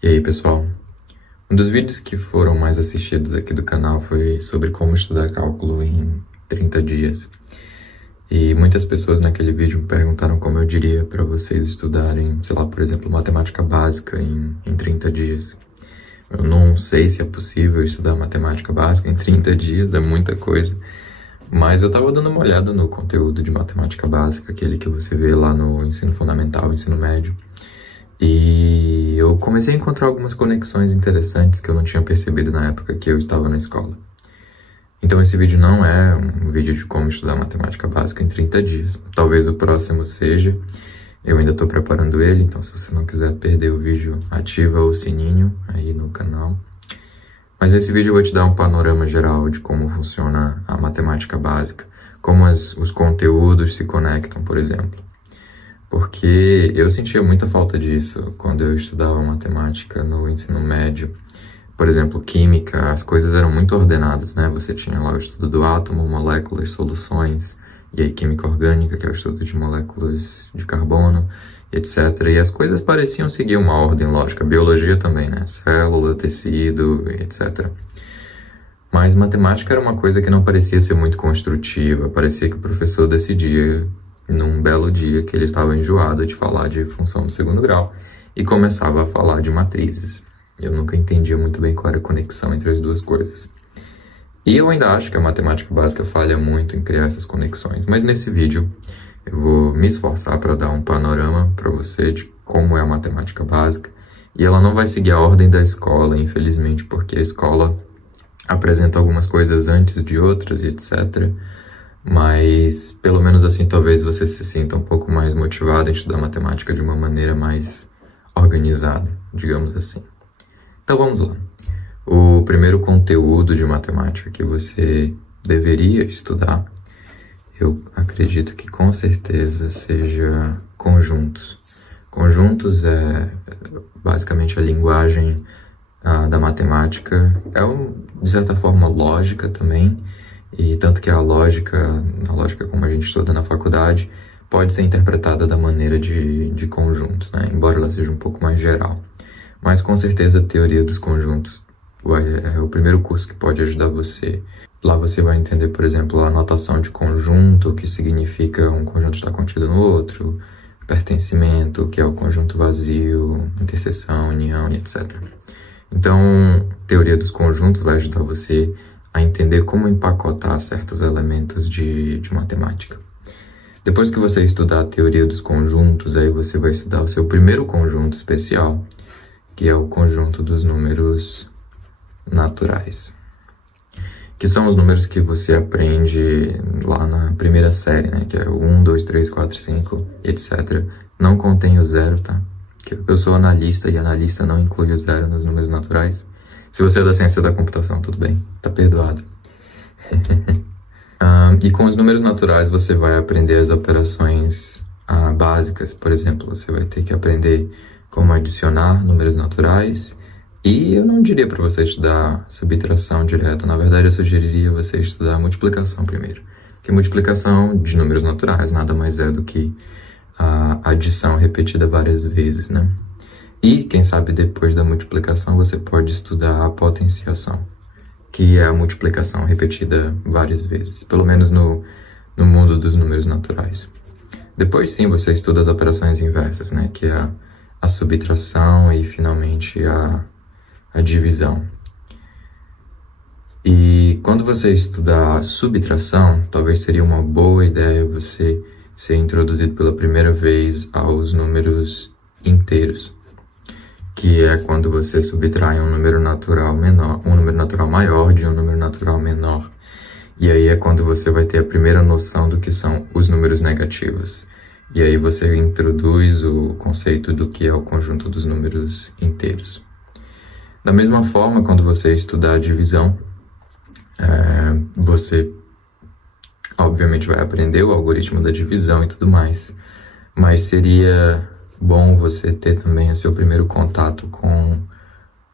E aí, pessoal? Um dos vídeos que foram mais assistidos aqui do canal foi sobre como estudar cálculo em 30 dias. E muitas pessoas naquele vídeo me perguntaram como eu diria para vocês estudarem, sei lá, por exemplo, matemática básica em 30 dias. Eu não sei se é possível estudar matemática básica em 30 dias, é muita coisa. Mas eu estava dando uma olhada no conteúdo de matemática básica, aquele que você vê lá no ensino fundamental, ensino médio. E eu comecei a encontrar algumas conexões interessantes que eu não tinha percebido na época que eu estava na escola. Então esse vídeo não é um vídeo de como estudar matemática básica em 30 dias. Talvez o próximo seja. Eu ainda estou preparando ele, então se você não quiser perder o vídeo, ativa o sininho aí no canal. Mas nesse vídeo eu vou te dar um panorama geral de como funciona a matemática básica, como os conteúdos se conectam, por exemplo. Porque eu sentia muita falta disso quando eu estudava matemática no ensino médio. Por exemplo, química, as coisas eram muito ordenadas, né? Você tinha lá o estudo do átomo, moléculas, soluções, e aí química orgânica, que é o estudo de moléculas de carbono, etc. E as coisas pareciam seguir uma ordem lógica. Biologia também, né? Célula, tecido, etc. Mas matemática era uma coisa que não parecia ser muito construtiva. Parecia que o professor decidia num belo dia que ele estava enjoado de falar de função do segundo grau e começava a falar de matrizes. Eu nunca entendia muito bem qual era a conexão entre as duas coisas. E eu ainda acho que a matemática básica falha muito em criar essas conexões, mas nesse vídeo eu vou me esforçar para dar um panorama para você de como é a matemática básica, e ela não vai seguir a ordem da escola, infelizmente, porque a escola apresenta algumas coisas antes de outras e etc., mas pelo menos assim talvez você se sinta um pouco mais motivado em estudar matemática de uma maneira mais organizada, digamos assim. Então vamos lá. O primeiro conteúdo de matemática que você deveria estudar, eu acredito que com certeza seja conjuntos. Conjuntos é basicamente a linguagem da matemática, de certa forma lógica também, e tanto que a lógica como a gente estuda na faculdade, pode ser interpretada da maneira de conjuntos, né? Embora ela seja um pouco mais geral. Mas com certeza a teoria dos conjuntos é o primeiro curso que pode ajudar você. Lá você vai entender, por exemplo, a notação de conjunto, que significa um conjunto estar contido no outro, pertencimento, que é o conjunto vazio, interseção, união, etc. Então, teoria dos conjuntos vai ajudar você a entender como empacotar certos elementos de matemática. Depois que você estudar a teoria dos conjuntos, aí você vai estudar o seu primeiro conjunto especial, que é o conjunto dos números naturais, que são os números que você aprende lá na primeira série, né? Que é o 1, 2, 3, 4, 5, etc. Não contém o zero, tá? Eu sou analista e analista não inclui o zero nos números naturais. Se você é da ciência da computação, tudo bem, tá perdoado. E com os números naturais você vai aprender as operações básicas. Por exemplo, você vai ter que aprender como adicionar números naturais. E eu não diria para você estudar subtração direta. Na verdade, eu sugeriria você estudar multiplicação primeiro. Que multiplicação de números naturais nada mais é do que a adição repetida várias vezes, né? E, quem sabe, depois da multiplicação, você pode estudar a potenciação, que é a multiplicação repetida várias vezes, pelo menos no mundo dos números naturais. Depois, sim, você estuda as operações inversas, né? Que é a subtração e, finalmente, a divisão. E quando você estudar subtração, talvez seria uma boa ideia você ser introduzido pela primeira vez aos números inteiros, que é quando você subtrai um número natural menor, um número natural maior de um número natural menor. E aí é quando você vai ter a primeira noção do que são os números negativos. E aí você introduz o conceito do que é o conjunto dos números inteiros. Da mesma forma, quando você estudar a divisão, você obviamente vai aprender o algoritmo da divisão e tudo mais, mas seria bom você ter também o seu primeiro contato com,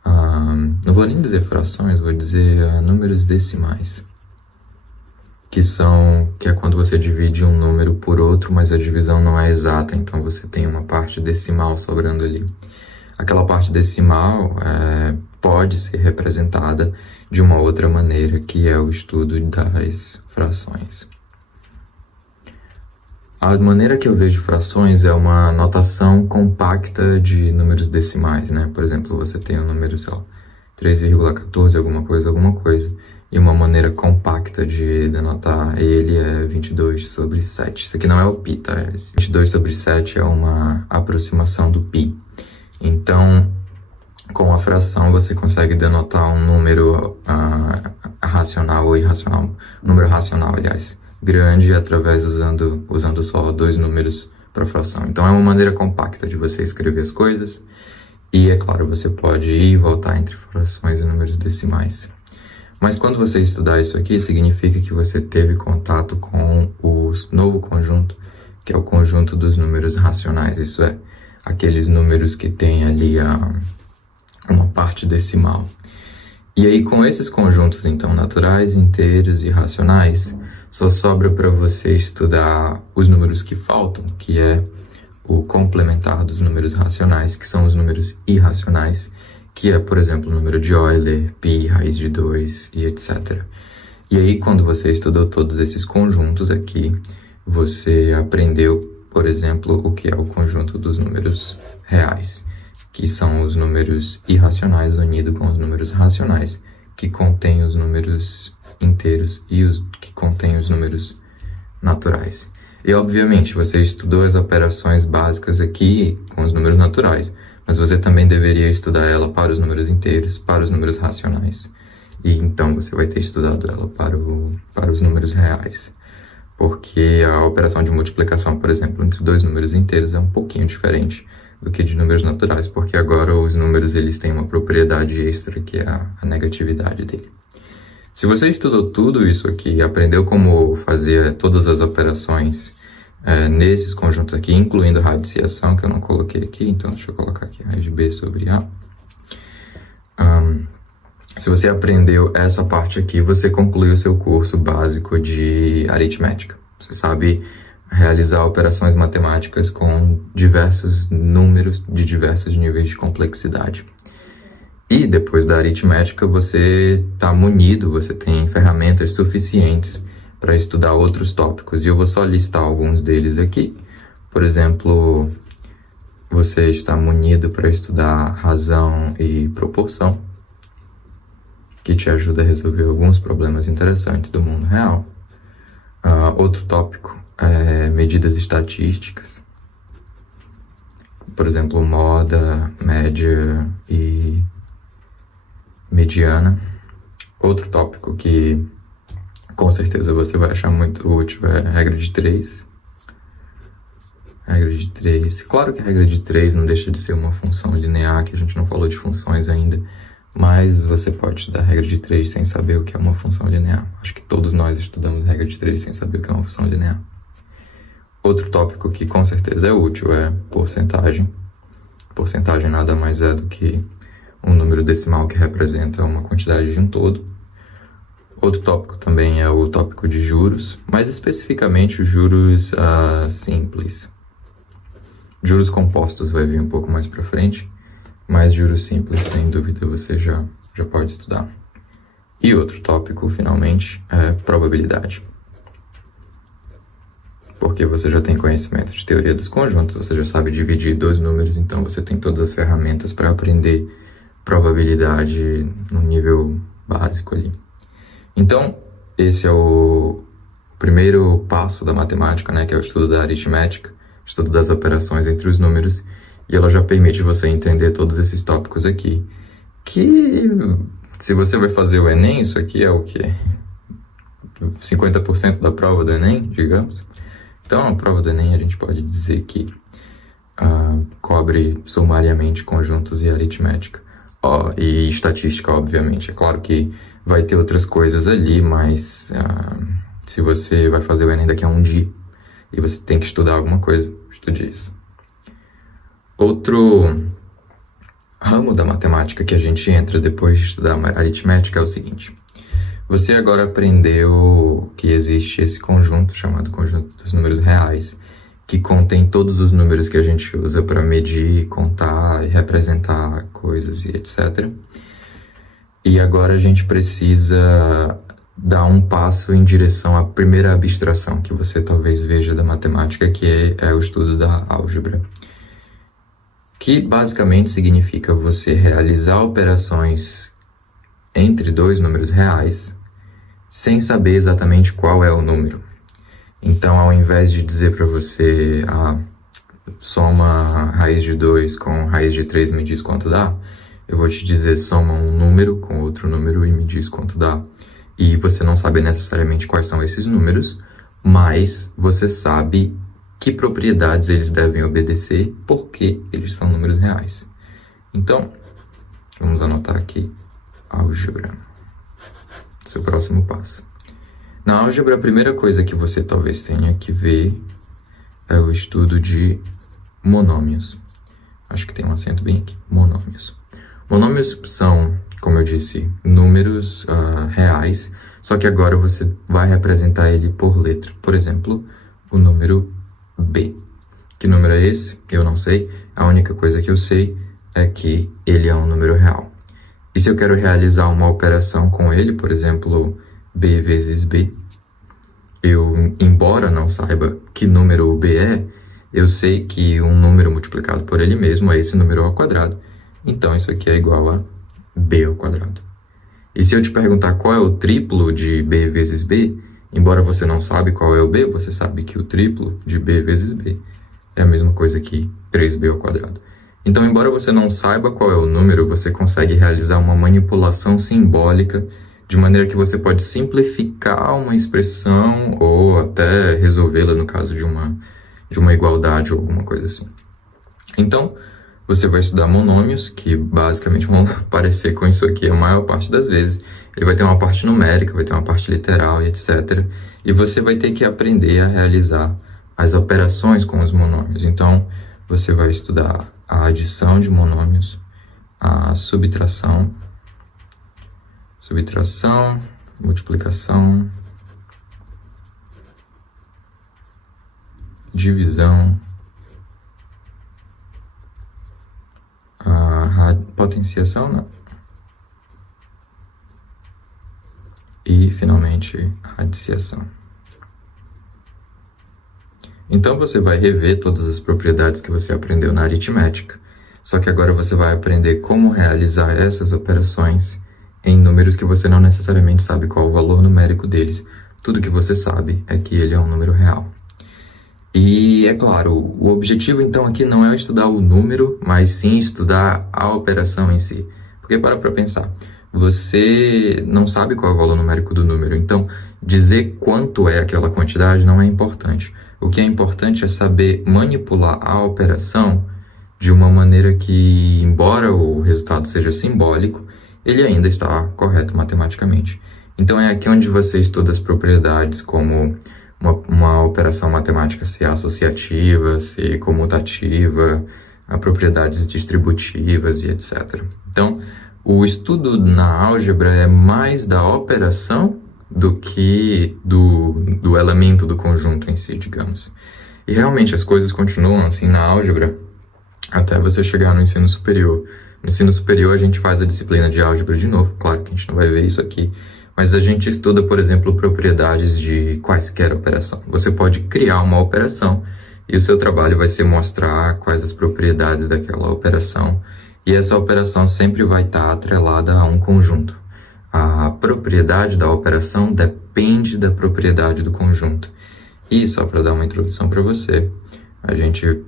não vou nem dizer frações, vou dizer números decimais, que é quando você divide um número por outro, mas a divisão não é exata, então você tem uma parte decimal sobrando ali. aquela parte decimal pode ser representada de uma outra maneira, que é o estudo das frações. A maneira que eu vejo frações é uma notação compacta de números decimais, né? Por exemplo, você tem um número, sei lá, 3,14, alguma coisa, e uma maneira compacta de denotar ele é 22 sobre 7. Isso aqui não é o pi, tá? 22 sobre 7 é uma aproximação do pi. Então, com a fração, você consegue denotar um número racional ou irracional, um número racional, aliás, grande, através usando só dois números para fração. Então, é uma maneira compacta de você escrever as coisas. E, é claro, você pode ir e voltar entre frações e números decimais. Mas quando você estudar isso aqui, significa que você teve contato com o novo conjunto, que é o conjunto dos números racionais. Isso é, aqueles números que têm ali uma parte decimal. E aí, com esses conjuntos, então, naturais, inteiros e racionais, só sobra para você estudar os números que faltam, que é o complementar dos números racionais, que são os números irracionais, que é, por exemplo, o número de Euler, π, raiz de 2 e etc. E aí, quando você estudou todos esses conjuntos aqui, você aprendeu, por exemplo, o que é o conjunto dos números reais, que são os números irracionais unidos com os números racionais, que contêm os números inteiros e os que contêm os números naturais. E, obviamente, você estudou as operações básicas aqui com os números naturais, mas você também deveria estudar ela para os números inteiros, para os números racionais. E então você vai ter estudado ela para os números reais. Porque a operação de multiplicação, por exemplo, entre dois números inteiros é um pouquinho diferente do que de números naturais, porque agora os números eles têm uma propriedade extra, que é a negatividade dele. Se você estudou tudo isso aqui, aprendeu como fazer todas as operações nesses conjuntos aqui, incluindo radiciação, que eu não coloquei aqui, então deixa eu colocar aqui raiz de b sobre a. Se você aprendeu essa parte aqui, você concluiu o seu curso básico de aritmética. Você sabe realizar operações matemáticas com diversos números de diversos níveis de complexidade. E depois da aritmética, você está munido, você tem ferramentas suficientes para estudar outros tópicos. E eu vou só listar alguns deles aqui. Por exemplo, você está munido para estudar razão e proporção, que te ajuda a resolver alguns problemas interessantes do mundo real. Outro tópico é medidas estatísticas. Por exemplo, moda, média e mediana. Outro tópico que com certeza você vai achar muito útil é a regra de 3. Regra de 3. Claro que a regra de 3 não deixa de ser uma função linear, que a gente não falou de funções ainda, mas você pode estudar a regra de 3 sem saber o que é uma função linear. Acho que todos nós estudamos a regra de 3 sem saber o que é uma função linear. Outro tópico que com certeza é útil é porcentagem. Porcentagem nada mais é do que um número decimal que representa uma quantidade de um todo. Outro tópico também é o tópico de juros, mais especificamente os juros simples. Juros compostos vai vir um pouco mais para frente, mas juros simples, sem dúvida, você já pode estudar. E outro tópico, finalmente, é probabilidade. Porque você já tem conhecimento de teoria dos conjuntos, você já sabe dividir dois números, então você tem todas as ferramentas para aprender probabilidade no nível básico ali. Então, esse é o primeiro passo da matemática, né, que é o estudo da aritmética, estudo das operações entre os números, e ela já permite você entender todos esses tópicos aqui, que se você vai fazer o Enem, isso aqui é o quê? 50% da prova do Enem, digamos. Então, a prova do Enem a gente pode dizer que cobre sumariamente conjuntos e aritmética. E estatística, obviamente. É claro que vai ter outras coisas ali, mas se você vai fazer o Enem daqui a um dia e você tem que estudar alguma coisa, estude isso. Outro ramo da matemática que a gente entra depois de estudar aritmética é o seguinte. Você agora aprendeu que existe esse conjunto chamado conjunto dos números reais, que contém todos os números que a gente usa para medir, contar e representar coisas e etc. E agora a gente precisa dar um passo em direção à primeira abstração que você talvez veja da matemática, que é o estudo da álgebra. Que basicamente significa você realizar operações entre dois números reais sem saber exatamente qual é o número. Então, ao invés de dizer para você soma raiz de 2 com raiz de 3 e me diz quanto dá, eu vou te dizer soma um número com outro número e me diz quanto dá. E você não sabe necessariamente quais são esses números, mas você sabe que propriedades eles devem obedecer, porque eles são números reais. Então, vamos anotar aqui, álgebra. Seu próximo passo. Na álgebra, a primeira coisa que você talvez tenha que ver é o estudo de monômios. Acho que tem um acento bem aqui, monômios. Monômios são, como eu disse, números reais, só que agora você vai representar ele por letra. Por exemplo, o número B. Que número é esse? Eu não sei. A única coisa que eu sei é que ele é um número real. E se eu quero realizar uma operação com ele, por exemplo, B vezes B, eu, embora não saiba que número o B é, eu sei que um número multiplicado por ele mesmo é esse número ao quadrado. Então, isso aqui é igual a B ao quadrado. E se eu te perguntar qual é o triplo de B vezes B, embora você não sabe qual é o B, você sabe que o triplo de B vezes B é a mesma coisa que 3B ao quadrado. Então, embora você não saiba qual é o número, você consegue realizar uma manipulação simbólica de maneira que você pode simplificar uma expressão ou até resolvê-la no caso de uma igualdade ou alguma coisa assim. Então, você vai estudar monômios, que basicamente vão parecer com isso aqui a maior parte das vezes. Ele vai ter uma parte numérica, vai ter uma parte literal e etc. E você vai ter que aprender a realizar as operações com os monômios. Então, você vai estudar a adição de monômios, a subtração, multiplicação, divisão, potenciação, né? E, finalmente, radiciação. Então, você vai rever todas as propriedades que você aprendeu na aritmética, só que agora você vai aprender como realizar essas operações em números que você não necessariamente sabe qual o valor numérico deles. Tudo que você sabe é que ele é um número real. E, é claro, o objetivo, então, aqui não é estudar o número, mas sim estudar a operação em si. Porque, para pensar, você não sabe qual é o valor numérico do número, então, dizer quanto é aquela quantidade não é importante. O que é importante é saber manipular a operação de uma maneira que, embora o resultado seja simbólico, ele ainda está correto matematicamente. Então, é aqui onde você estuda as propriedades como uma operação matemática ser associativa, ser comutativa, propriedades distributivas e etc. Então, o estudo na álgebra é mais da operação do que do elemento do conjunto em si, digamos. E realmente as coisas continuam assim na álgebra até você chegar no ensino superior. No ensino superior a gente faz a disciplina de álgebra de novo, claro que a gente não vai ver isso aqui, mas a gente estuda, por exemplo, propriedades de quaisquer operação. Você pode criar uma operação e o seu trabalho vai ser mostrar quais as propriedades daquela operação, e essa operação sempre vai estar atrelada a um conjunto. A propriedade da operação depende da propriedade do conjunto. E só para dar uma introdução para você, a gente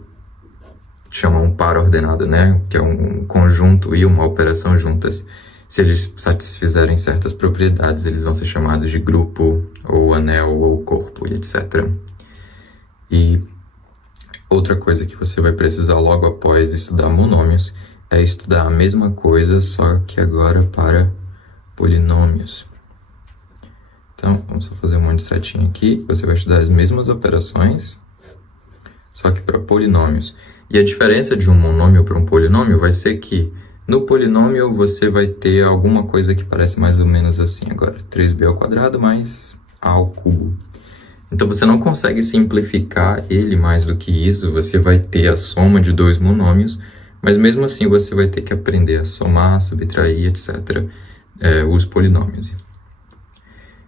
chama um par ordenado, né? Que é um conjunto e uma operação juntas. Se eles satisfizerem certas propriedades, eles vão ser chamados de grupo, ou anel, ou corpo, e etc. E outra coisa que você vai precisar logo após estudar monômios é estudar a mesma coisa, só que agora para polinômios. Então, vamos só fazer um monte de setinha aqui. Você vai estudar as mesmas operações, só que para polinômios. E a diferença de um monômio para um polinômio vai ser que no polinômio você vai ter alguma coisa que parece mais ou menos assim agora. 3b ao quadrado mais a ao cubo. Então você não consegue simplificar ele mais do que isso, você vai ter a soma de dois monômios, mas mesmo assim você vai ter que aprender a somar, subtrair, etc., os polinômios.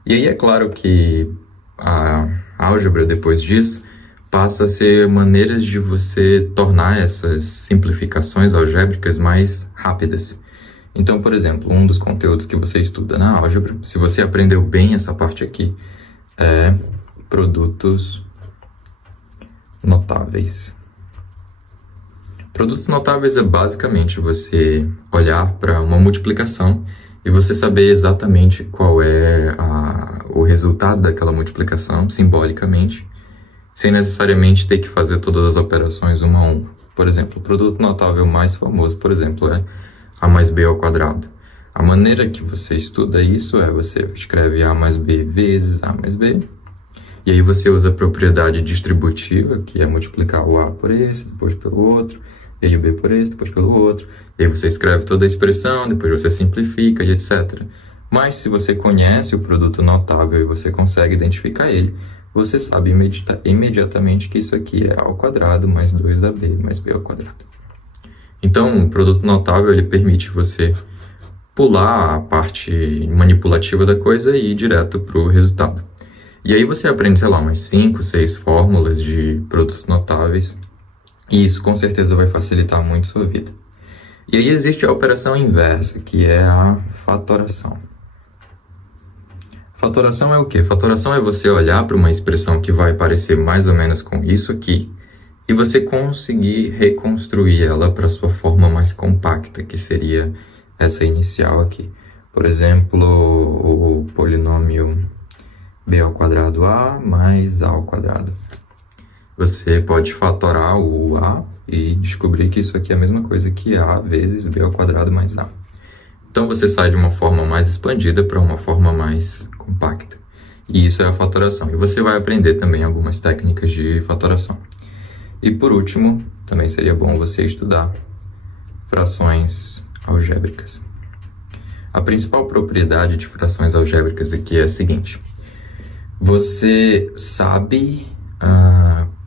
E aí é claro que a álgebra, depois disso, passa a ser maneiras de você tornar essas simplificações algébricas mais rápidas. Então, por exemplo, um dos conteúdos que você estuda na álgebra, se você aprendeu bem essa parte aqui, é produtos notáveis. Produtos notáveis é basicamente você olhar para uma multiplicação e você saber exatamente qual é o resultado daquela multiplicação, simbolicamente, sem necessariamente ter que fazer todas as operações uma a uma. Por exemplo, o produto notável mais famoso, por exemplo, é a mais b ao quadrado. A maneira que você estuda isso é você escreve a mais b vezes a mais b, e aí você usa a propriedade distributiva, que é multiplicar o a por esse, depois pelo outro, e aí o b por esse, depois pelo outro, e aí você escreve toda a expressão, depois você simplifica e etc. Mas se você conhece o produto notável e você consegue identificar ele, você sabe imediatamente que isso aqui é a ao quadrado mais 2ab mais b ao quadrado. Então, o produto notável ele permite você pular a parte manipulativa da coisa e ir direto para o resultado. E aí você aprende, sei lá, umas 5, 6 fórmulas de produtos notáveis, e isso com certeza vai facilitar muito a sua vida. E aí existe a operação inversa, que é a fatoração. Fatoração é o quê? Fatoração é você olhar para uma expressão que vai parecer mais ou menos com isso aqui, e você conseguir reconstruir ela para sua forma mais compacta, que seria essa inicial aqui. Por exemplo, o polinômio b ao quadrado a mais a ao quadrado. Você pode fatorar o a e descobrir que isso aqui é a mesma coisa que a vezes b ao quadrado mais a. Então você sai de uma forma mais expandida para uma forma mais compacta. E isso é a fatoração. E você vai aprender também algumas técnicas de fatoração. E por último, também seria bom você estudar frações algébricas. A principal propriedade de frações algébricas aqui é a seguinte: você sabe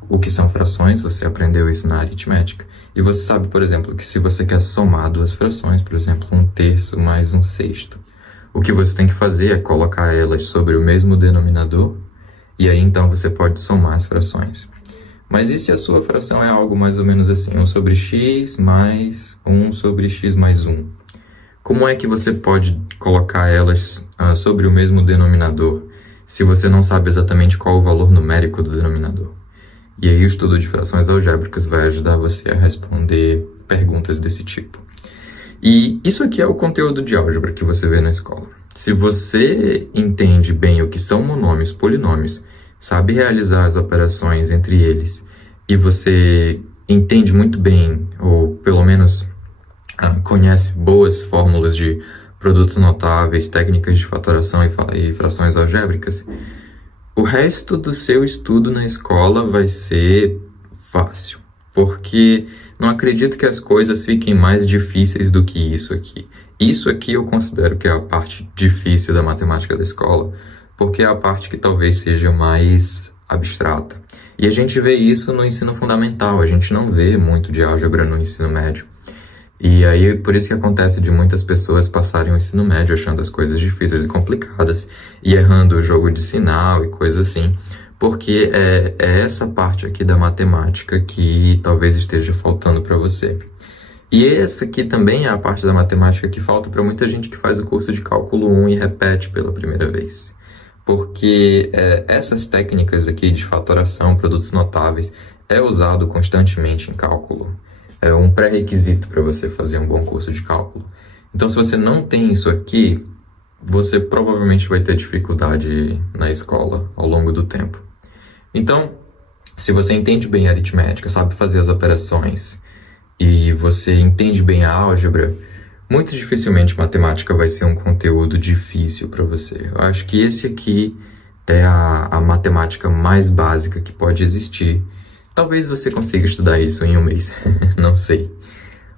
o que são frações, você aprendeu isso na aritmética, e você sabe, por exemplo, que se você quer somar duas frações, por exemplo, 1/3 mais 1/6, o que você tem que fazer é colocar elas sobre o mesmo denominador, e aí então você pode somar as frações. Mas e se a sua fração é algo mais ou menos assim, 1 sobre x mais 1 sobre x mais 1? Como é que você pode colocar elas sobre o mesmo denominador, se você não sabe exatamente qual o valor numérico do denominador? E aí o estudo de frações algébricas vai ajudar você a responder perguntas desse tipo. E isso aqui é o conteúdo de álgebra que você vê na escola. Se você entende bem o que são monômios, polinômios, sabe realizar as operações entre eles, e você entende muito bem, ou pelo menos conhece boas fórmulas de produtos notáveis, técnicas de fatoração e frações algébricas, o resto do seu estudo na escola vai ser fácil, porque não acredito que as coisas fiquem mais difíceis do que isso aqui. Isso aqui eu considero que é a parte difícil da matemática da escola, porque é a parte que talvez seja mais abstrata. E a gente vê isso no ensino fundamental, a gente não vê muito de álgebra no ensino médio. E aí, por isso que acontece de muitas pessoas passarem o ensino médio achando as coisas difíceis e complicadas, e errando o jogo de sinal e coisas assim, porque é essa parte aqui da matemática que talvez esteja faltando para você. E essa aqui também é a parte da matemática que falta para muita gente que faz o curso de cálculo 1 e repete pela primeira vez. Porque essas técnicas aqui de fatoração, produtos notáveis, é usado constantemente em cálculo. É um pré-requisito para você fazer um bom curso de cálculo. Então, se você não tem isso aqui, você provavelmente vai ter dificuldade na escola ao longo do tempo. Então, se você entende bem a aritmética, sabe fazer as operações, e você entende bem a álgebra, muito dificilmente matemática vai ser um conteúdo difícil para você. Eu acho que esse aqui é a matemática mais básica que pode existir. Talvez você consiga estudar isso em um mês, não sei.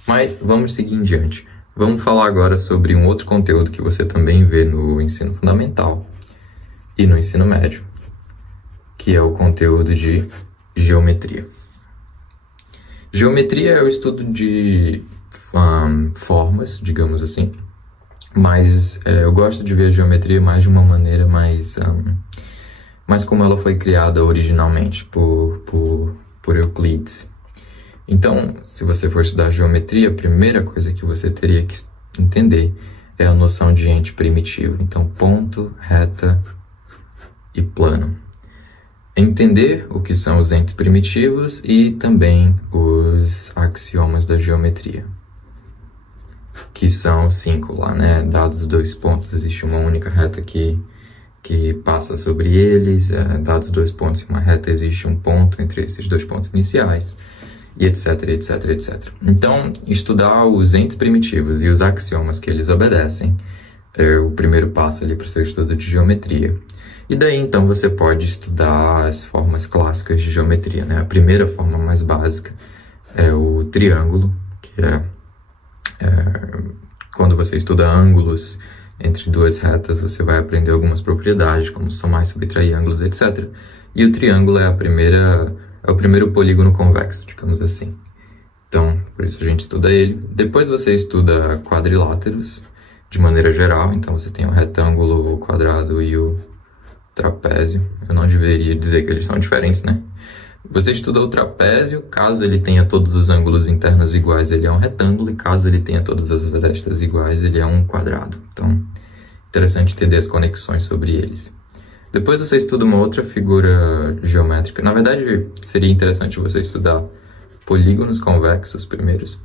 Mas vamos seguir em diante. Vamos falar agora sobre um outro conteúdo que você também vê no ensino fundamental e no ensino médio, que é o conteúdo de geometria. Geometria é o estudo de formas, digamos assim, mas eu gosto de ver a geometria mais de uma maneira mais como ela foi criada originalmente por Euclides. Então, se você for estudar geometria, a primeira coisa que você teria que entender é a noção de ente primitivo. Então, ponto, reta e plano. Entender o que são os entes primitivos e também os axiomas da geometria, que são 5 lá, né? Dados 2 pontos, existe uma única reta que passa sobre eles, dados 2 pontos em uma reta, existe um ponto entre esses 2 pontos iniciais, e etc, etc, etc. Então, estudar os entes primitivos e os axiomas que eles obedecem é o primeiro passo ali para o seu estudo de geometria. E daí, então, você pode estudar as formas clássicas de geometria, né? A primeira forma mais básica é o triângulo, que é quando você estuda ângulos entre duas retas, você vai aprender algumas propriedades, como somar e subtrair ângulos, etc. E o triângulo é o primeiro polígono convexo, digamos assim. Então, por isso a gente estuda ele. Depois você estuda quadriláteros, de maneira geral. Então, você tem o retângulo, o quadrado e o trapézio. Eu não deveria dizer que eles são diferentes, né? Você estuda o trapézio, caso ele tenha todos os ângulos internos iguais, ele é um retângulo, e caso ele tenha todas as arestas iguais, ele é um quadrado. Então, interessante entender as conexões sobre eles. Depois você estuda uma outra figura geométrica. Na verdade, seria interessante você estudar polígonos convexos primeiros,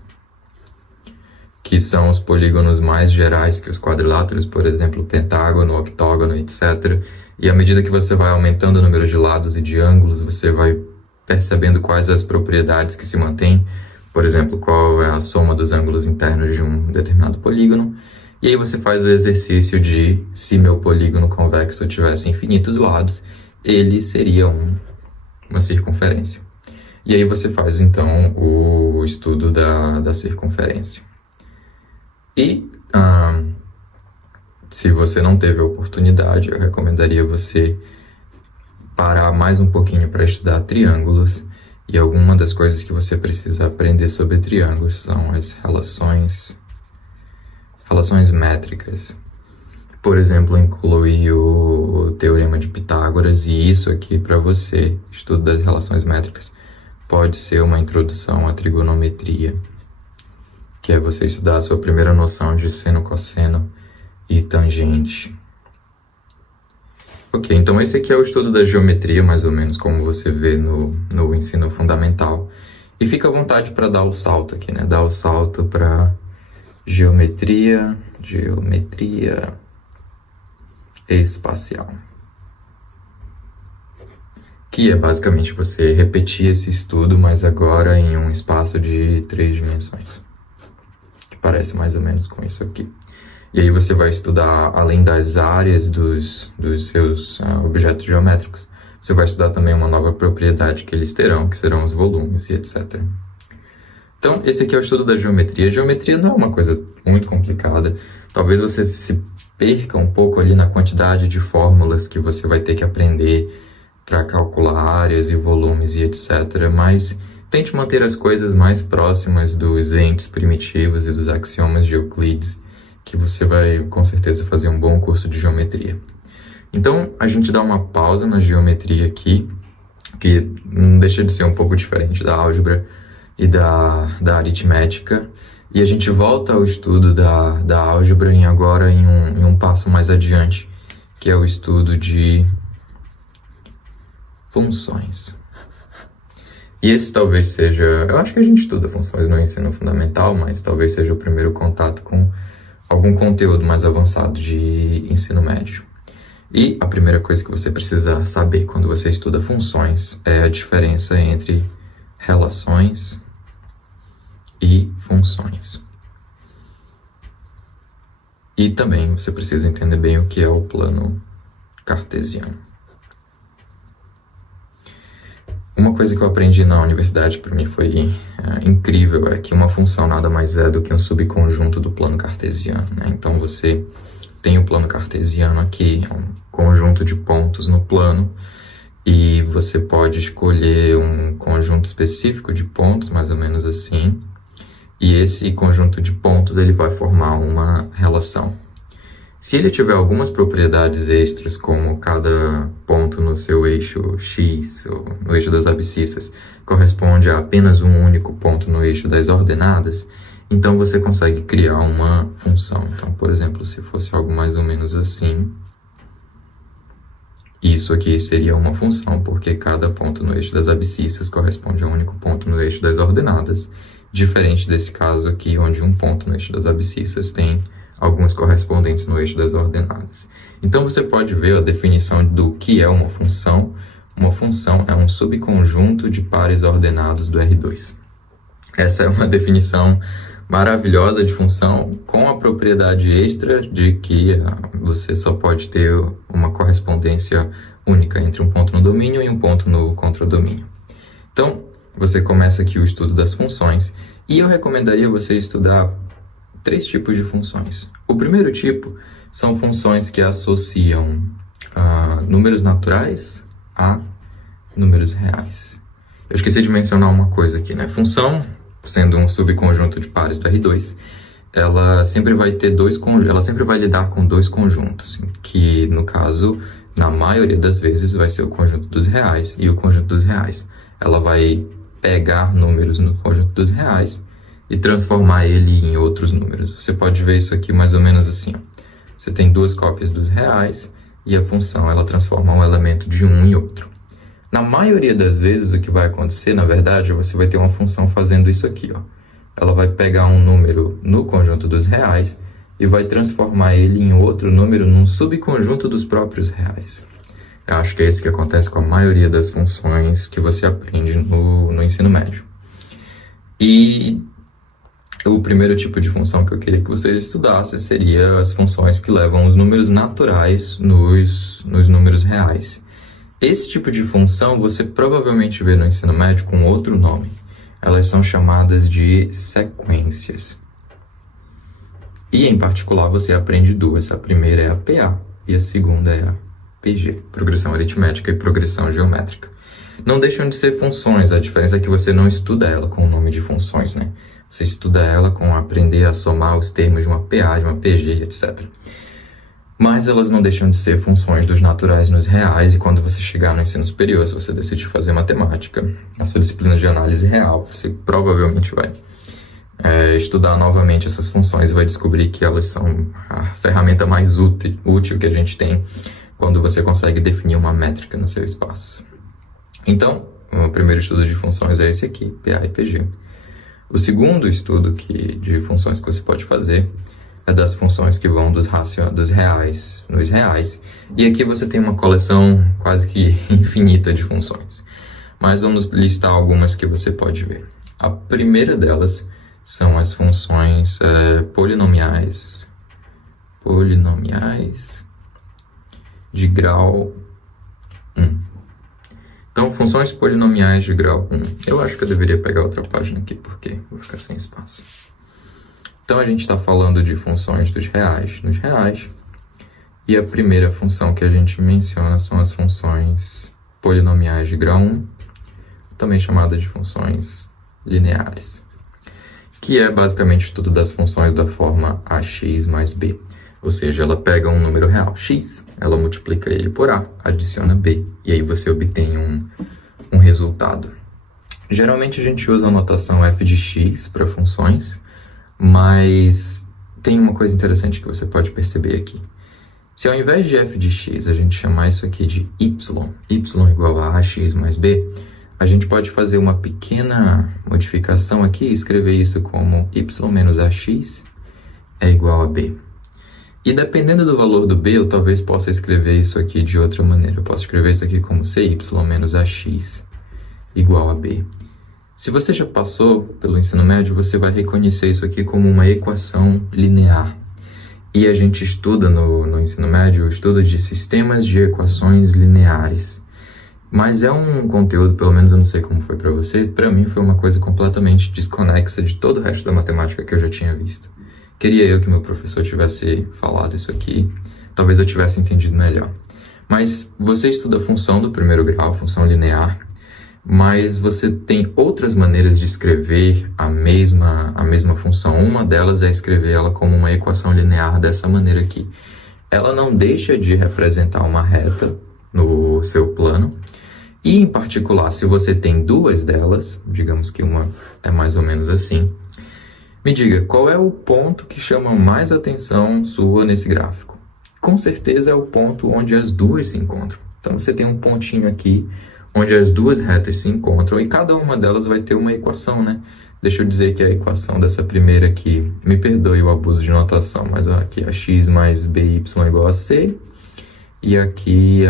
que são os polígonos mais gerais que os quadriláteros, por exemplo, pentágono, octógono, etc. E à medida que você vai aumentando o número de lados e de ângulos, você vai percebendo quais as propriedades que se mantêm. Por exemplo, qual é a soma dos ângulos internos de um determinado polígono. E aí você faz o exercício de, se meu polígono convexo tivesse infinitos lados, ele seria uma circunferência. E aí você faz, então, o estudo da circunferência. E, se você não teve a oportunidade, eu recomendaria você parar mais um pouquinho para estudar triângulos. E alguma das coisas que você precisa aprender sobre triângulos são as relações métricas. Por exemplo, incluir o Teorema de Pitágoras, e isso aqui para você, estudo das relações métricas, pode ser uma introdução à trigonometria, que é você estudar a sua primeira noção de seno, cosseno e tangente. Ok, então esse aqui é o estudo da geometria, mais ou menos como você vê no ensino fundamental. E fica à vontade para dar o salto aqui, né? Dar o salto para geometria espacial. Que é basicamente você repetir esse estudo, mas agora em um espaço de 3 dimensões. Que parece mais ou menos com isso aqui. E aí você vai estudar, além das áreas dos seus objetos geométricos, você vai estudar também uma nova propriedade que eles terão, que serão os volumes e etc. Então, esse aqui é o estudo da geometria. A geometria não é uma coisa muito complicada. Talvez você se perca um pouco ali na quantidade de fórmulas que você vai ter que aprender para calcular áreas e volumes e etc. Mas tente manter as coisas mais próximas dos entes primitivos e dos axiomas de Euclides, que você vai, com certeza, fazer um bom curso de geometria. Então, a gente dá uma pausa na geometria aqui, que não deixa de ser um pouco diferente da álgebra e da aritmética, e a gente volta ao estudo da álgebra agora em um passo mais adiante, que é o estudo de funções. E esse talvez seja... Eu acho que a gente estuda funções no ensino fundamental, mas talvez seja o primeiro contato com algum conteúdo mais avançado de ensino médio. E a primeira coisa que você precisa saber quando você estuda funções é a diferença entre relações e funções. E também você precisa entender bem o que é o plano cartesiano. Uma coisa que eu aprendi na universidade, para mim foi incrível, é que uma função nada mais é do que um subconjunto do plano cartesiano, né? Então você tem o plano cartesiano aqui, é um conjunto de pontos no plano, e você pode escolher um conjunto específico de pontos, mais ou menos assim, e esse conjunto de pontos ele vai formar uma relação. Se ele tiver algumas propriedades extras, como cada ponto no seu eixo x, ou no eixo das abscissas, corresponde a apenas um único ponto no eixo das ordenadas, então você consegue criar uma função. Então, por exemplo, se fosse algo mais ou menos assim, isso aqui seria uma função, porque cada ponto no eixo das abscissas corresponde a um único ponto no eixo das ordenadas, diferente desse caso aqui, onde um ponto no eixo das abscissas tem alguns correspondentes no eixo das ordenadas. Então, você pode ver a definição do que é uma função. Uma função é um subconjunto de pares ordenados do R2. Essa é uma definição maravilhosa de função, com a propriedade extra de que você só pode ter uma correspondência única entre um ponto no domínio e um ponto no contradomínio. Então, você começa aqui o estudo das funções, e eu recomendaria você estudar 3 tipos de funções. O primeiro tipo são funções que associam números naturais a números reais. Eu esqueci de mencionar uma coisa aqui, né? Função, sendo um subconjunto de pares do R2, ela sempre vai ter ela sempre vai lidar com 2 conjuntos, que no caso, na maioria das vezes, vai ser o conjunto dos reais e o conjunto dos reais. Ela vai pegar números no conjunto dos reais e transformar ele em outros números. Você pode ver isso aqui mais ou menos assim. Você tem 2 cópias dos reais e a função ela transforma um elemento de um em outro. Na maioria das vezes, o que vai acontecer, na verdade, você vai ter uma função fazendo isso aqui. Ela vai pegar um número no conjunto dos reais e vai transformar ele em outro número num subconjunto dos próprios reais. Eu acho que é isso que acontece com a maioria das funções que você aprende no ensino médio. E o primeiro tipo de função que eu queria que vocês estudassem seria as funções que levam os números naturais nos números reais. Esse tipo de função você provavelmente vê no ensino médio com outro nome. Elas são chamadas de sequências. E, em particular, você aprende 2. A primeira é a PA e a segunda é a PG, progressão aritmética e progressão geométrica. Não deixam de ser funções, a diferença é que você não estuda ela com o nome de funções, né? Você estuda ela com aprender a somar os termos de uma PA, de uma PG, etc. Mas elas não deixam de ser funções dos naturais nos reais, e quando você chegar no ensino superior, se você decidir fazer matemática, a sua disciplina de análise real, você provavelmente vai estudar novamente essas funções e vai descobrir que elas são a ferramenta mais útil que a gente tem quando você consegue definir uma métrica no seu espaço. Então, o primeiro estudo de funções é esse aqui, PA e PG. O segundo estudo de funções que você pode fazer é das funções que vão dos reais nos reais. E aqui você tem uma coleção quase que infinita de funções. Mas vamos listar algumas que você pode ver. A primeira delas são as funções polinomiais de grau 1. Então, funções polinomiais de grau 1. Eu acho que eu deveria pegar outra página aqui, porque vou ficar sem espaço. Então, a gente está falando de funções dos reais nos reais. E a primeira função que a gente menciona são as funções polinomiais de grau 1, também chamada de funções lineares, que é basicamente tudo das funções da forma ax mais b. Ou seja, ela pega um número real, x, ela multiplica ele por a, adiciona b, e aí você obtém um resultado. Geralmente a gente usa a notação f de x para funções, mas tem uma coisa interessante que você pode perceber aqui. Se ao invés de f de x a gente chamar isso aqui de y igual a ax mais b, a gente pode fazer uma pequena modificação aqui e escrever isso como y menos ax é igual a b. E dependendo do valor do b, eu talvez possa escrever isso aqui de outra maneira. Eu posso escrever isso aqui como cy menos ax igual a b. Se você já passou pelo ensino médio, você vai reconhecer isso aqui como uma equação linear. E a gente estuda no ensino médio o estudo de sistemas de equações lineares. Mas é um conteúdo, pelo menos eu não sei como foi para você, para mim foi uma coisa completamente desconexa de todo o resto da matemática que eu já tinha visto. Queria eu que meu professor tivesse falado isso aqui, talvez eu tivesse entendido melhor. Mas você estuda a função do primeiro grau, função linear, mas você tem outras maneiras de escrever a mesma função. Uma delas é escrever ela como uma equação linear dessa maneira aqui. Ela não deixa de representar uma reta no seu plano, e em particular, se você tem duas delas, digamos que uma é mais ou menos assim, me diga, qual é o ponto que chama mais atenção sua nesse gráfico? Com certeza é o ponto onde as duas se encontram. Então você tem um pontinho aqui, onde as duas retas se encontram, e cada uma delas vai ter uma equação, né? Deixa eu dizer que a equação dessa primeira aqui, me perdoe o abuso de notação, mas aqui a x mais by igual a c, e aqui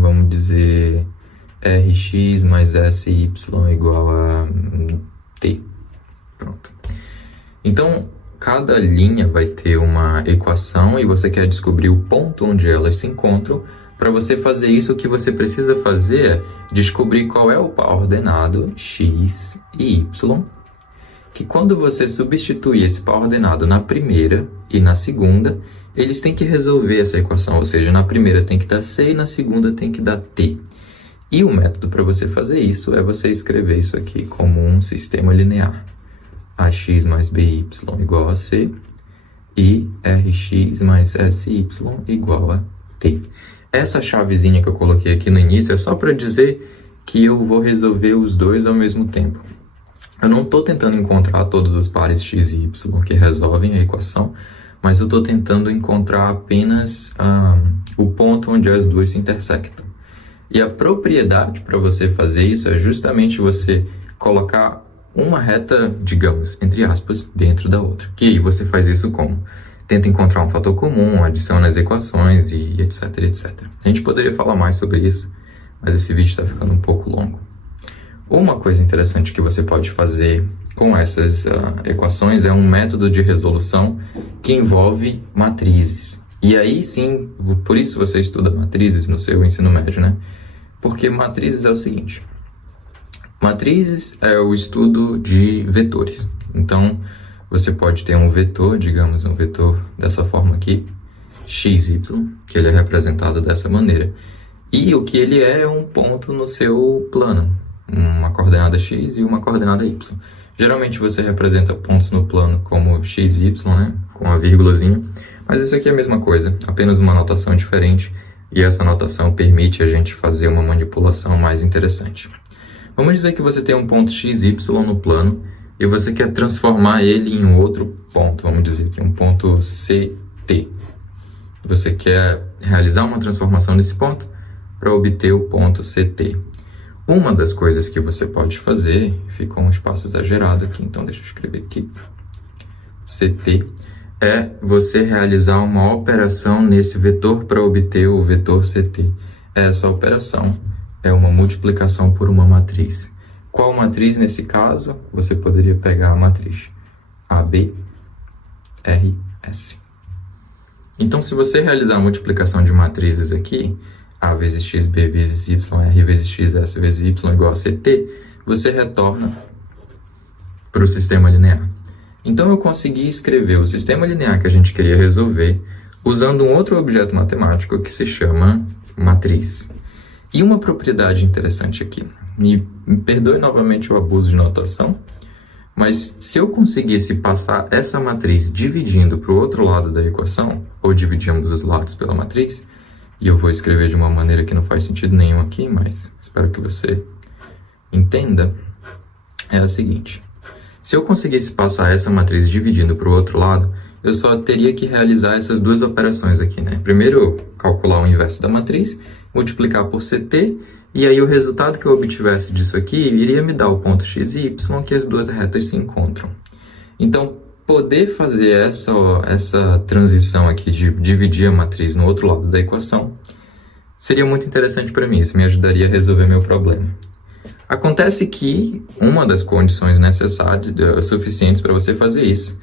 vamos dizer, rx mais sy igual a t. Pronto. Então, cada linha vai ter uma equação e você quer descobrir o ponto onde elas se encontram. Para você fazer isso, o que você precisa fazer é descobrir qual é o par ordenado x e y, que quando você substituir esse par ordenado na primeira e na segunda, eles têm que resolver essa equação, ou seja, na primeira tem que dar c e na segunda tem que dar t. E o método para você fazer isso é você escrever isso aqui como um sistema linear. Ax mais by igual a c e rx mais sy igual a t. Essa chavezinha que eu coloquei aqui no início é só para dizer que eu vou resolver os dois ao mesmo tempo. Eu não estou tentando encontrar todos os pares x e y que resolvem a equação, mas eu estou tentando encontrar apenas o ponto onde as duas se intersectam. E a propriedade para você fazer isso é justamente você colocar uma reta, digamos, entre aspas, dentro da outra. E aí você faz isso como? Tenta encontrar um fator comum, adiciona as equações e etc, etc. A gente poderia falar mais sobre isso, mas esse vídeo está ficando um pouco longo. Uma coisa interessante que você pode fazer com essas equações é um método de resolução que envolve matrizes. E aí sim, por isso você estuda matrizes no seu ensino médio, né? Porque matrizes é o seguinte: matrizes é o estudo de vetores. Então, você pode ter um vetor, digamos, um vetor dessa forma aqui, xy, que ele é representado dessa maneira. E o que ele é um ponto no seu plano, uma coordenada x e uma coordenada y. Geralmente você representa pontos no plano como x e y, né, com a vírgulazinha, mas isso aqui é a mesma coisa, apenas uma notação diferente, e essa notação permite a gente fazer uma manipulação mais interessante. Vamos dizer que você tem um ponto x e y no plano, e você quer transformar ele em um outro ponto, vamos dizer aqui, um ponto CT. Você quer realizar uma transformação nesse ponto para obter o ponto CT. Uma das coisas que você pode fazer, ficou um espaço exagerado aqui, então deixa eu escrever aqui, CT, é você realizar uma operação nesse vetor para obter o vetor CT. Essa operação é uma multiplicação por uma matriz. Qual matriz nesse caso? Você poderia pegar a matriz AB, RS. Então, se você realizar a multiplicação de matrizes aqui, A vezes x, B vezes y, R vezes x, S vezes y igual a CT, você retorna para o sistema linear. Então, eu consegui escrever o sistema linear que a gente queria resolver usando um outro objeto matemático que se chama matriz. E uma propriedade interessante aqui. Me perdoe novamente o abuso de notação, mas se eu conseguisse passar essa matriz dividindo para o outro lado da equação, ou dividimos os lados pela matriz, e eu vou escrever de uma maneira que não faz sentido nenhum aqui, mas espero que você entenda, é a seguinte. Se eu conseguisse passar essa matriz dividindo para o outro lado, eu só teria que realizar essas duas operações aqui, né? Primeiro, calcular o inverso da matriz, multiplicar por CT, e aí o resultado que eu obtivesse disso aqui iria me dar o ponto x e y que as duas retas se encontram. Então, poder fazer essa transição aqui de dividir a matriz no outro lado da equação seria muito interessante para mim, isso me ajudaria a resolver meu problema. Acontece que uma das condições necessárias, suficientes para você fazer isso,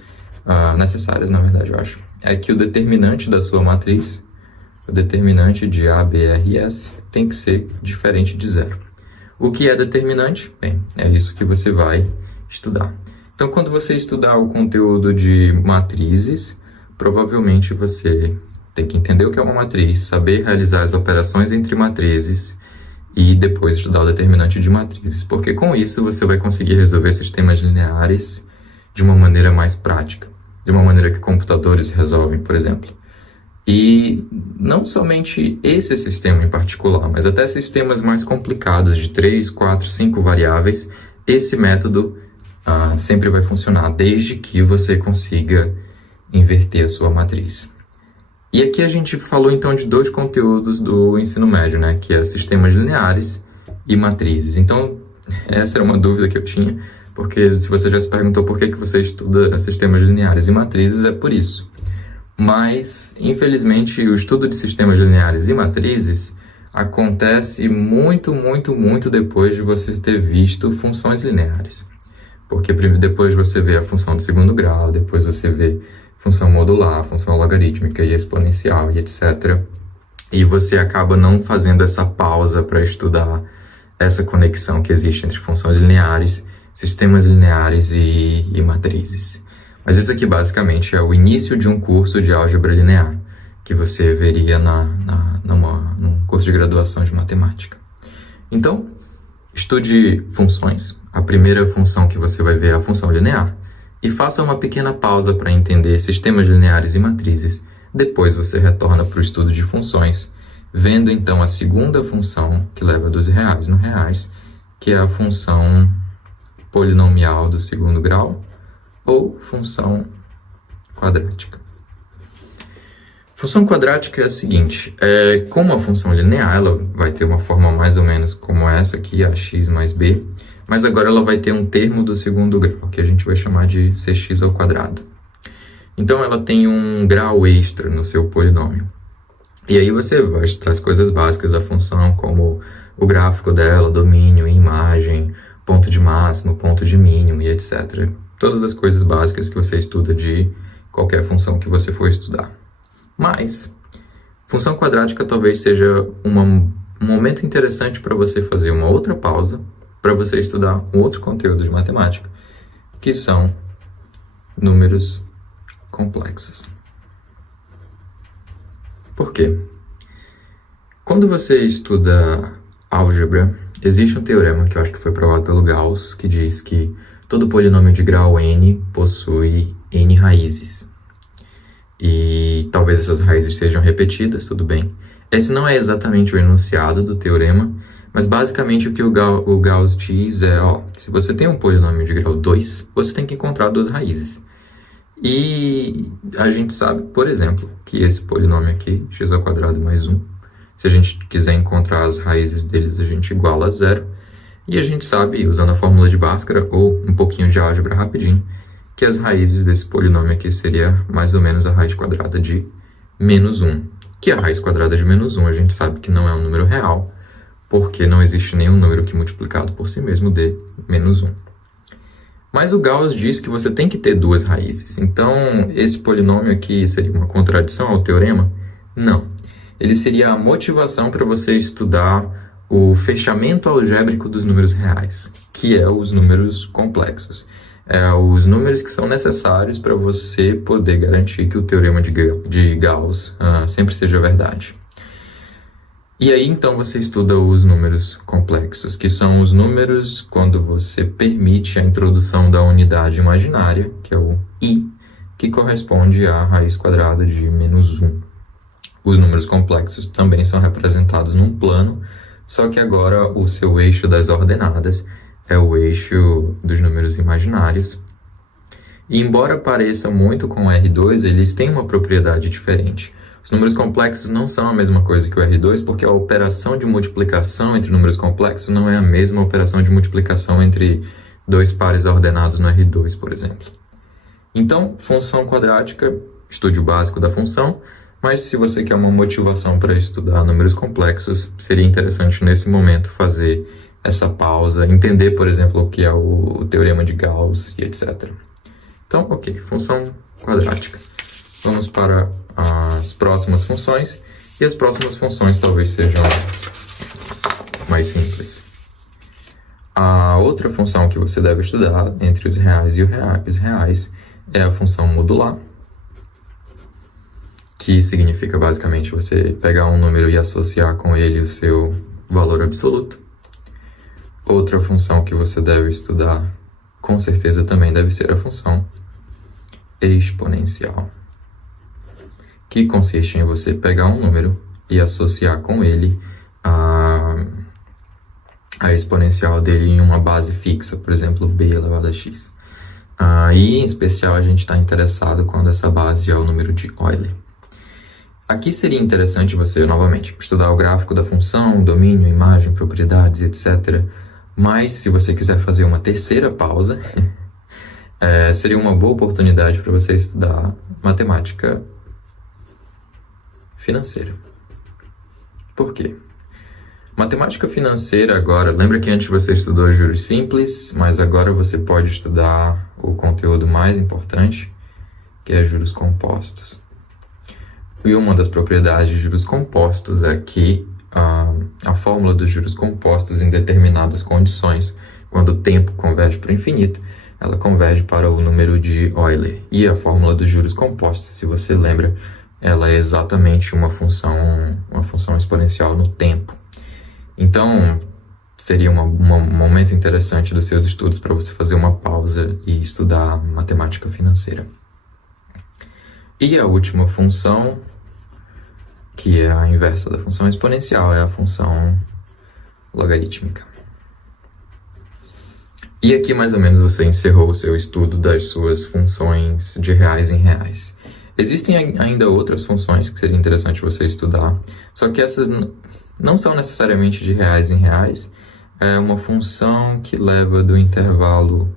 necessárias na verdade eu acho, é que o determinante da sua matriz, o determinante de A, B, R e S, tem que ser diferente de zero. O que é determinante? Bem, é isso que você vai estudar. Então, quando você estudar o conteúdo de matrizes, provavelmente você tem que entender o que é uma matriz, saber realizar as operações entre matrizes e depois estudar o determinante de matrizes, porque com isso você vai conseguir resolver sistemas lineares de uma maneira mais prática, de uma maneira que computadores resolvem, por exemplo. E não somente esse sistema em particular, mas até sistemas mais complicados de 3, 4, 5 variáveis, esse método sempre vai funcionar, desde que você consiga inverter a sua matriz. E aqui a gente falou então de dois conteúdos do ensino médio, né, que é sistemas lineares e matrizes. Então, essa era uma dúvida que eu tinha, porque se você já se perguntou por que você estuda sistemas lineares e matrizes, é por isso. Mas, infelizmente, o estudo de sistemas lineares e matrizes acontece muito depois de você ter visto funções lineares. Porque depois você vê a função de segundo grau, depois você vê função modular, função logarítmica e exponencial e etc. E você acaba não fazendo essa pausa para estudar essa conexão que existe entre funções lineares, sistemas lineares e matrizes. Mas isso aqui basicamente é o início de um curso de álgebra linear, que você veria num curso de graduação de matemática. Então, estude funções. A primeira função que você vai ver é a função linear. E faça uma pequena pausa para entender sistemas lineares e matrizes. Depois você retorna para o estudo de funções, vendo então a segunda função que leva dos reais no reais, que é a função polinomial do segundo grau, ou função quadrática. Função quadrática é a seguinte, como a função linear, ela vai ter uma forma mais ou menos como essa aqui, a x mais b, mas agora ela vai ter um termo do segundo grau, que a gente vai chamar de cx ao quadrado. Então ela tem um grau extra no seu polinômio. E aí você vai estudar as coisas básicas da função, como o gráfico dela, domínio, imagem, ponto de máximo, ponto de mínimo e etc. Todas as coisas básicas que você estuda de qualquer função que você for estudar. Mas, função quadrática talvez seja um momento interessante para você fazer uma outra pausa, para você estudar um outro conteúdo de matemática, que são números complexos. Por quê? Quando você estuda álgebra, existe um teorema que eu acho que foi provado pelo Gauss, que diz que todo polinômio de grau n possui n raízes. E talvez essas raízes sejam repetidas, tudo bem. Esse não é exatamente o enunciado do teorema, mas basicamente o que o Gauss diz é, se você tem um polinômio de grau 2, você tem que encontrar duas raízes. E a gente sabe, por exemplo, que esse polinômio aqui, x ao quadrado mais 1, se a gente quiser encontrar as raízes deles, a gente iguala a zero. E a gente sabe, usando a fórmula de Bhaskara, ou um pouquinho de álgebra rapidinho, que as raízes desse polinômio aqui seria mais ou menos a raiz quadrada de menos 1. Que a raiz quadrada de menos 1 a gente sabe que não é um número real, porque não existe nenhum número que multiplicado por si mesmo dê menos 1. Mas o Gauss diz que você tem que ter duas raízes. Então, esse polinômio aqui seria uma contradição ao teorema? Não. Ele seria a motivação para você estudar o fechamento algébrico dos números reais, que é os números complexos. Os números que são necessários para você poder garantir que o teorema de Gauss sempre seja verdade. E aí, então, você estuda os números complexos, que são os números quando você permite a introdução da unidade imaginária, que é o i, que corresponde à raiz quadrada de menos 1. Os números complexos também são representados num plano, só que agora o seu eixo das ordenadas é o eixo dos números imaginários. E embora pareça muito com o R2, eles têm uma propriedade diferente. Os números complexos não são a mesma coisa que o R2, porque a operação de multiplicação entre números complexos não é a mesma operação de multiplicação entre dois pares ordenados no R2, por exemplo. Então, função quadrática, estude o básico da função, mas se você quer uma motivação para estudar números complexos, seria interessante nesse momento fazer essa pausa, entender, por exemplo, o que é o teorema de Gauss e etc. Então, ok, função quadrática. Vamos para as próximas funções, e as próximas funções talvez sejam mais simples. A outra função que você deve estudar entre os reais e os reais é a função modular, que significa basicamente você pegar um número e associar com ele o seu valor absoluto. Outra função que você deve estudar, com certeza também deve ser a função exponencial, que consiste em você pegar um número e associar com ele a exponencial dele em uma base fixa, por exemplo, b elevado a x. E, em especial, a gente está interessado quando essa base é o número de Euler. Aqui seria interessante você, novamente, estudar o gráfico da função, domínio, imagem, propriedades, etc. Mas, se você quiser fazer uma terceira pausa, seria uma boa oportunidade para você estudar matemática financeira. Por quê? Matemática financeira agora, lembra que antes você estudou juros simples, mas agora você pode estudar o conteúdo mais importante, que é juros compostos. E uma das propriedades de juros compostos é que a fórmula dos juros compostos em determinadas condições, quando o tempo converge para o infinito, ela converge para o número de Euler. E a fórmula dos juros compostos, se você lembra, ela é exatamente uma função exponencial no tempo. Então, seria um momento interessante dos seus estudos para você fazer uma pausa e estudar matemática financeira. E a última função, que é a inversa da função exponencial, é a função logarítmica. E aqui, mais ou menos, você encerrou o seu estudo das suas funções de reais em reais. Existem ainda outras funções que seria interessante você estudar, só que essas não são necessariamente de reais em reais. É uma função que leva do intervalo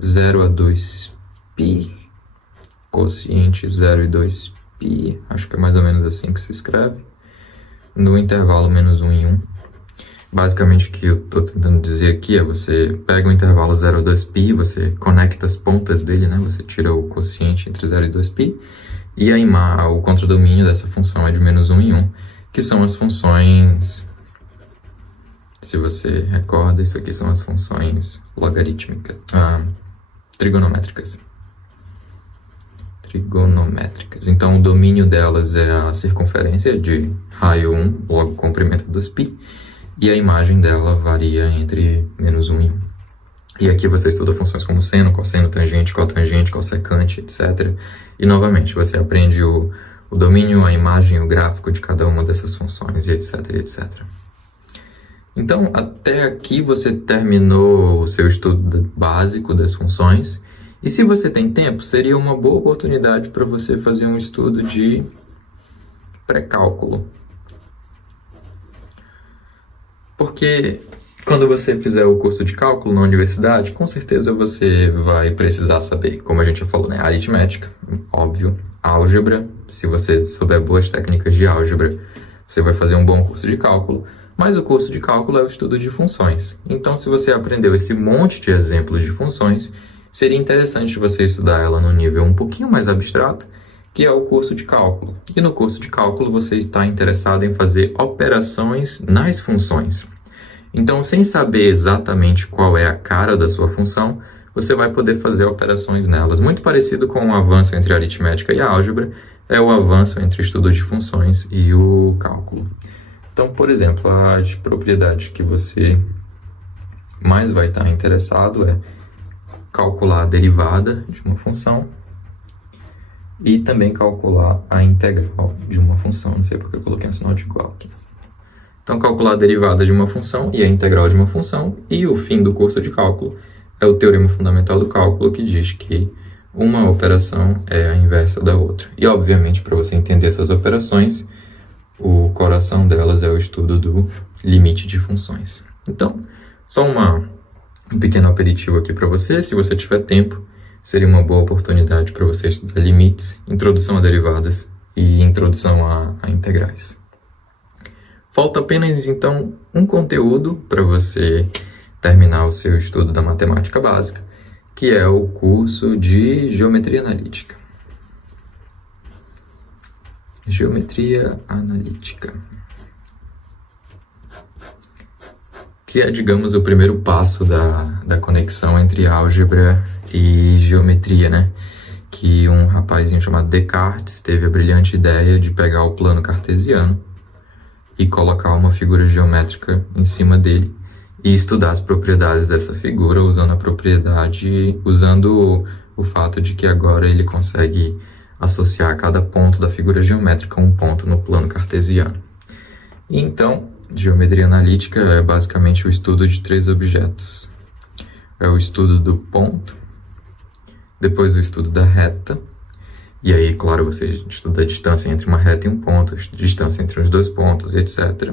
0 a 2π, quociente 0 e 2π, acho que é mais ou menos assim que se escreve, no intervalo menos 1 e 1. Basicamente, o que eu estou tentando dizer aqui é você pega o intervalo 0 a 2π, você conecta as pontas dele, né? Você tira o quociente entre 0 e 2π, e o contradomínio dessa função é de menos 1 e 1, que são as funções, se você recorda, isso aqui são as funções logarítmicas, trigonométricas. Então, o domínio delas é a circunferência de raio 1, logo comprimento 2π, e a imagem dela varia entre menos 1 e 1. E aqui você estuda funções como seno, cosseno, tangente, cotangente, cossecante, etc. E, novamente, você aprende o domínio, a imagem, o gráfico de cada uma dessas funções, e etc, etc. Então, até aqui você terminou o seu estudo básico das funções. E se você tem tempo, seria uma boa oportunidade para você fazer um estudo de pré-cálculo. Porque quando você fizer o curso de cálculo na universidade, com certeza você vai precisar saber, como a gente já falou, né? Aritmética, óbvio, álgebra. Se você souber boas técnicas de álgebra, você vai fazer um bom curso de cálculo. Mas o curso de cálculo é o estudo de funções. Então, se você aprendeu esse monte de exemplos de funções, seria interessante você estudar ela no nível um pouquinho mais abstrato, que é o curso de cálculo. E no curso de cálculo você está interessado em fazer operações nas funções. Então, sem saber exatamente qual é a cara da sua função, você vai poder fazer operações nelas. Muito parecido com o avanço entre a aritmética e a álgebra, é o avanço entre o estudo de funções e o cálculo. Então, por exemplo, as propriedades que você mais vai estar interessado é calcular a derivada de uma função e também calcular a integral de uma função. Não sei porque eu coloquei um sinal de igual aqui. Então, calcular a derivada de uma função e a integral de uma função. E o fim do curso de cálculo é o teorema fundamental do cálculo, que diz que uma operação é a inversa da outra. E, obviamente, para você entender essas operações, o coração delas é o estudo do limite de funções. Então, só um pequeno aperitivo aqui para você. Se você tiver tempo, seria uma boa oportunidade para você estudar limites, introdução a derivadas e introdução a integrais. Falta apenas, então, um conteúdo para você terminar o seu estudo da matemática básica, que é o curso de Geometria Analítica. Geometria Analítica. Que é, digamos, o primeiro passo da conexão entre álgebra e geometria, né? que um rapazinho chamado Descartes teve a brilhante ideia de pegar o plano cartesiano e colocar uma figura geométrica em cima dele e estudar as propriedades dessa figura usando o fato de que agora ele consegue associar cada ponto da figura geométrica a um ponto no plano cartesiano. E então, geometria analítica é basicamente o estudo de 3 objetos. É o estudo do ponto, depois o estudo da reta, e aí, claro, você estuda a distância entre uma reta e um ponto, a distância entre os 2 pontos, etc.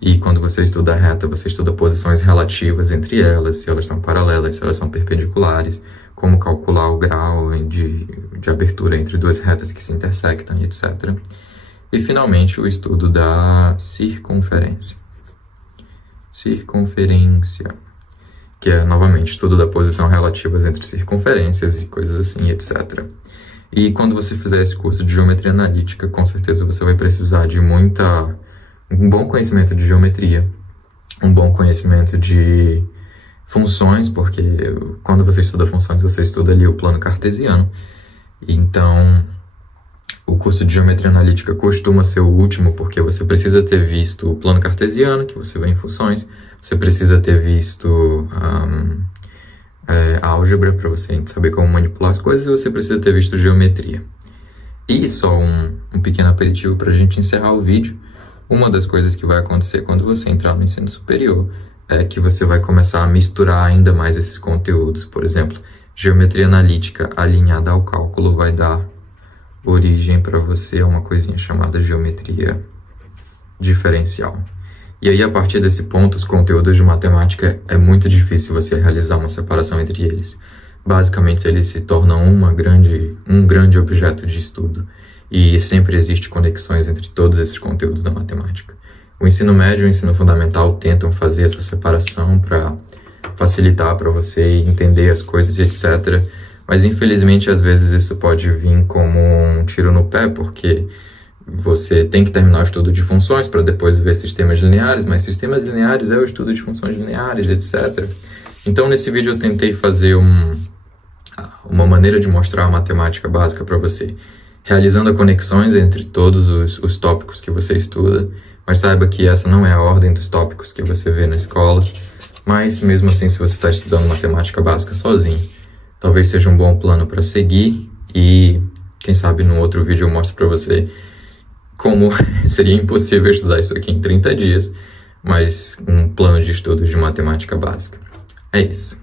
E quando você estuda a reta, você estuda posições relativas entre elas, se elas são paralelas, se elas são perpendiculares, como calcular o grau de abertura entre 2 retas que se intersectam, etc. E, finalmente, o estudo da circunferência. Circunferência, que é, novamente, estudo da posição relativas entre circunferências e coisas assim, etc. E quando você fizer esse curso de geometria analítica, com certeza você vai precisar de um bom conhecimento de geometria, um bom conhecimento de funções, porque quando você estuda funções, você estuda ali o plano cartesiano. Então, o curso de geometria analítica costuma ser o último, porque você precisa ter visto o plano cartesiano, que você vê em funções, você precisa ter visto álgebra para você saber como manipular as coisas, e você precisa ter visto geometria. E só um pequeno aperitivo para a gente encerrar o vídeo. Uma das coisas que vai acontecer quando você entrar no ensino superior é que você vai começar a misturar ainda mais esses conteúdos. Por exemplo, geometria analítica alinhada ao cálculo vai dar origem para você a uma coisinha chamada geometria diferencial. E aí, a partir desse ponto, os conteúdos de matemática é muito difícil você realizar uma separação entre eles. Basicamente, eles se tornam um grande objeto de estudo. E sempre existe conexões entre todos esses conteúdos da matemática. O ensino médio e o ensino fundamental tentam fazer essa separação para facilitar para você entender as coisas, etc. Mas, infelizmente, às vezes isso pode vir como um tiro no pé, porque você tem que terminar o estudo de funções para depois ver sistemas lineares, mas sistemas lineares é o estudo de funções lineares, etc. Então, nesse vídeo eu tentei fazer uma maneira de mostrar a matemática básica para você, realizando conexões entre todos os tópicos que você estuda, mas saiba que essa não é a ordem dos tópicos que você vê na escola. Mas, mesmo assim, se você está estudando matemática básica sozinho, talvez seja um bom plano para seguir, e quem sabe no outro vídeo eu mostro para você como seria impossível estudar isso aqui em 30 dias, mas um plano de estudo de matemática básica. É isso.